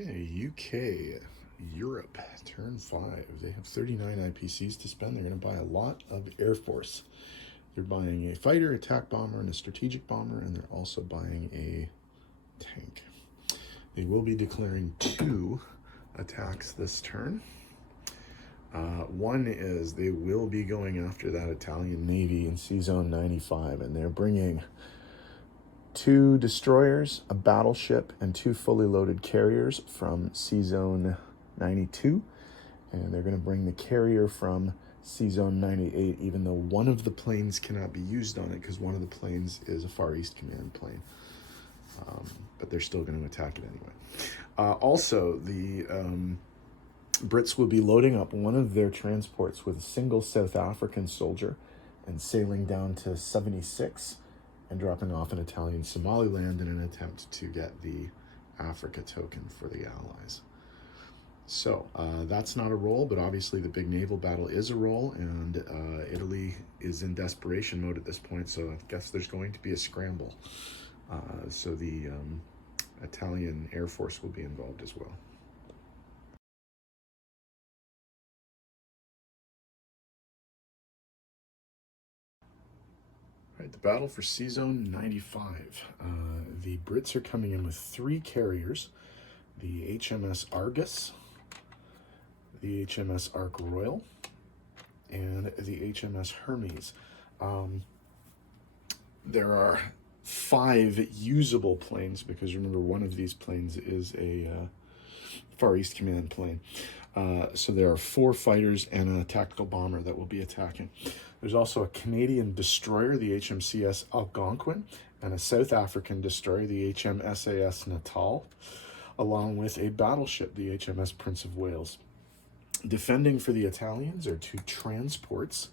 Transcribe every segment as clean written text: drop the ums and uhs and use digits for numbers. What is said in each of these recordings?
Okay, UK, Europe, turn 5. They have 39 IPCs to spend. They're going to buy a lot of Air Force. They're buying a fighter, attack bomber, and a strategic bomber, and they're also buying a tank. They will be declaring 2 attacks this turn. One is they will be going after that Italian Navy in Sea Zone 95, and they're bringing 2 destroyers, a battleship, and 2 fully loaded carriers from Sea Zone 92. And they're going to bring the carrier from Sea Zone 98, even though one of the planes cannot be used on it because one of the planes is a Far East Command plane. But they're still going to attack it anyway. Also, the Brits will be loading up one of their transports with a single South African soldier and sailing down to 76 and dropping off in Italian Somaliland in an attempt to get the Africa token for the Allies. So that's not a roll, but obviously the big naval battle is a roll, and Italy is in desperation mode at this point, so I guess there's going to be a scramble. So the Italian Air Force will be involved as well. Right, the battle for Sea Zone 95. The Brits are coming in with 3 carriers, the HMS Argus, the HMS Ark Royal, and the HMS Hermes. There are 5 usable planes, because remember, one of these planes is a Far East Command plane. So there are 4 fighters and a tactical bomber that will be attacking. There's also a Canadian destroyer, the HMCS Algonquin, and a South African destroyer, the HMSAS Natal, along with a battleship, the HMS Prince of Wales. Defending for the Italians are 2 transports,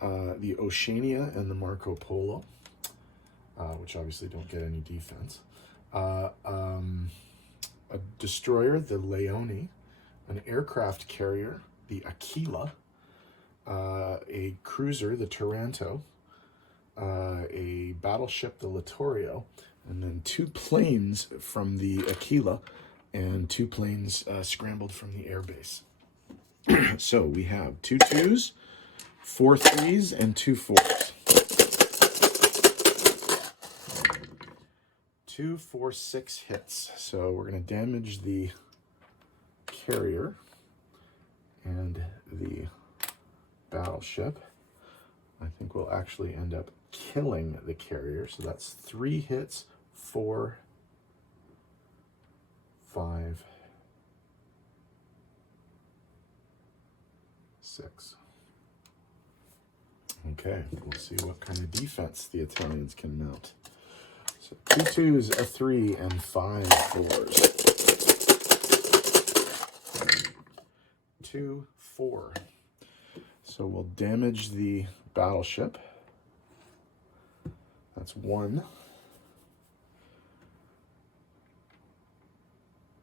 the Oceania and the Marco Polo, which obviously don't get any defense. A destroyer, the Leone, an aircraft carrier, the Aquila, a cruiser, the Taranto, a battleship, the Littorio, and then 2 planes from the Aquila and 2 planes scrambled from the airbase. So we have 2 2s, 4 3s, and 2 4s. 2, 4, 6 hits. So we're going to damage the carrier and the battleship. I think we'll actually end up killing the carrier. So that's 3 hits, 4, 5, 6. Okay, we'll see what kind of defense the Italians can mount. So 2 2s, a 3, and 5 4s. 2, 4. So we'll damage the battleship. That's 1.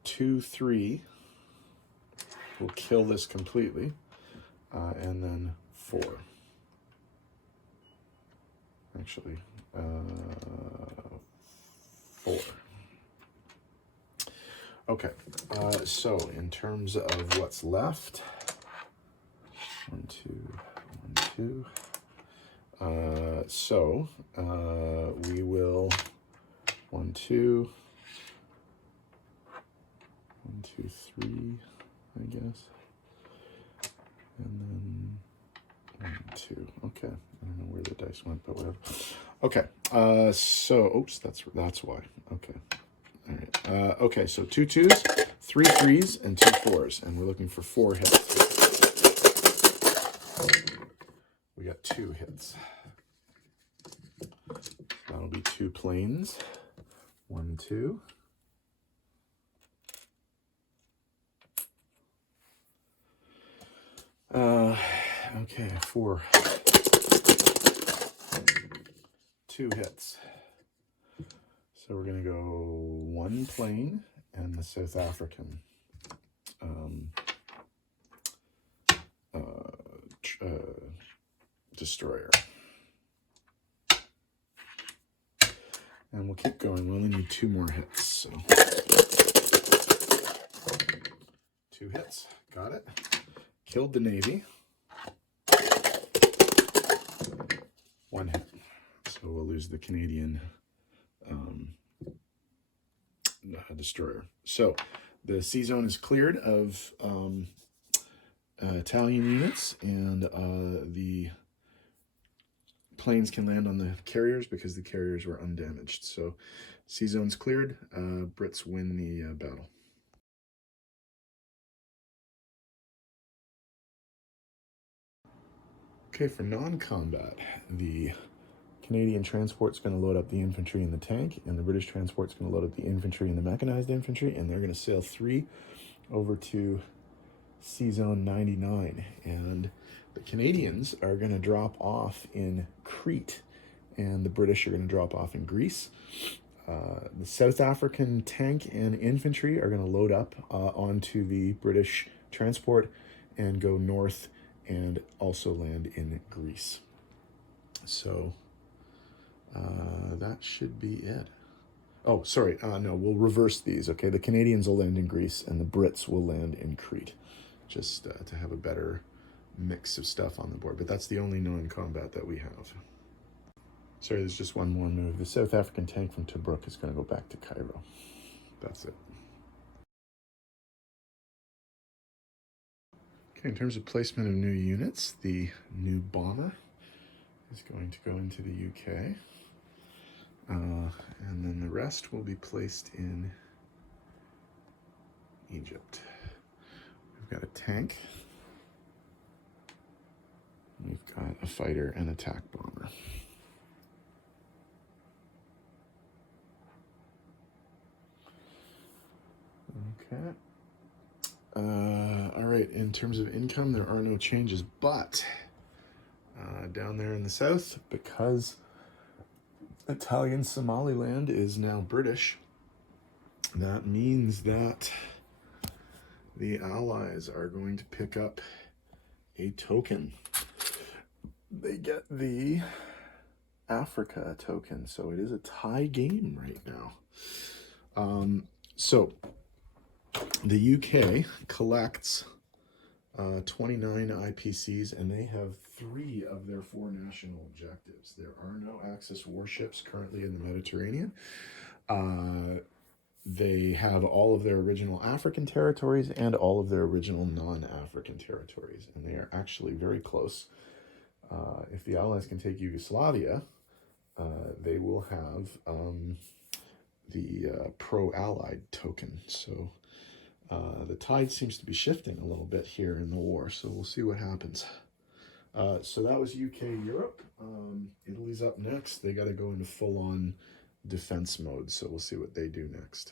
2, 3. We'll kill this completely. And then 4. Actually, 4. Okay, so in terms of what's left, 1, 2, 1, 2. So we will 1, 2, 1, 2, 3, I guess, and then 1, 2. Okay, I don't know where the dice went, but whatever. Okay, so oops, that's why. Okay. All right. Okay, so 2 2s, 3 3s, and 2 4s, and we're looking for 4 hits. We got 2 hits. That'll be 2 planes. 1, 2. Okay, 4. 2 hits. So we're going to go 1 plane and the South African destroyer. And we'll keep going. We only need 2 more hits. So 2 hits. Got it. Killed the Navy. 1 hit. So we'll lose the Canadian destroyer. So the sea zone is cleared of Italian units, and the planes can land on the carriers because the carriers were undamaged. So sea zone's cleared. Brits win the battle. Okay, for non-combat, the Canadian transport's going to load up the infantry and the tank, and the British transport's going to load up the infantry and the mechanized infantry, and they're going to sail 3 over to Sea Zone 99. And the Canadians are going to drop off in Crete, and the British are going to drop off in Greece. The South African tank and infantry are going to load up onto the British transport and go north and also land in Greece. So that should be it. Oh, sorry. No, we'll reverse these. Okay, the Canadians will land in Greece and the Brits will land in Crete, just to have a better mix of stuff on the board. But that's the only non-combat that we have. Sorry, there's just one more move. The South African tank from Tobruk is going to go back to Cairo. That's it. Okay, in terms of placement of new units, the new bomber is going to go into the UK. And then the rest will be placed in Egypt. We've got a tank. We've got a fighter and attack bomber. Okay. All right, in terms of income, there are no changes, but down there in the south, because Italian Somaliland is now British, that means that the Allies are going to pick up a token. They get the Africa token, so it is a tie game right now. So the UK collects 29 IPCs, and they have 3 of their 4 national objectives. There are no Axis warships currently in the Mediterranean. They have all of their original African territories and all of their original non-African territories, and they are actually very close. If the Allies can take Yugoslavia, they will have the pro-Allied token. So the tide seems to be shifting a little bit here in the war, so we'll see what happens. So that was UK, Europe. Italy's up next. They got to go into full-on defense mode, so we'll see what they do next.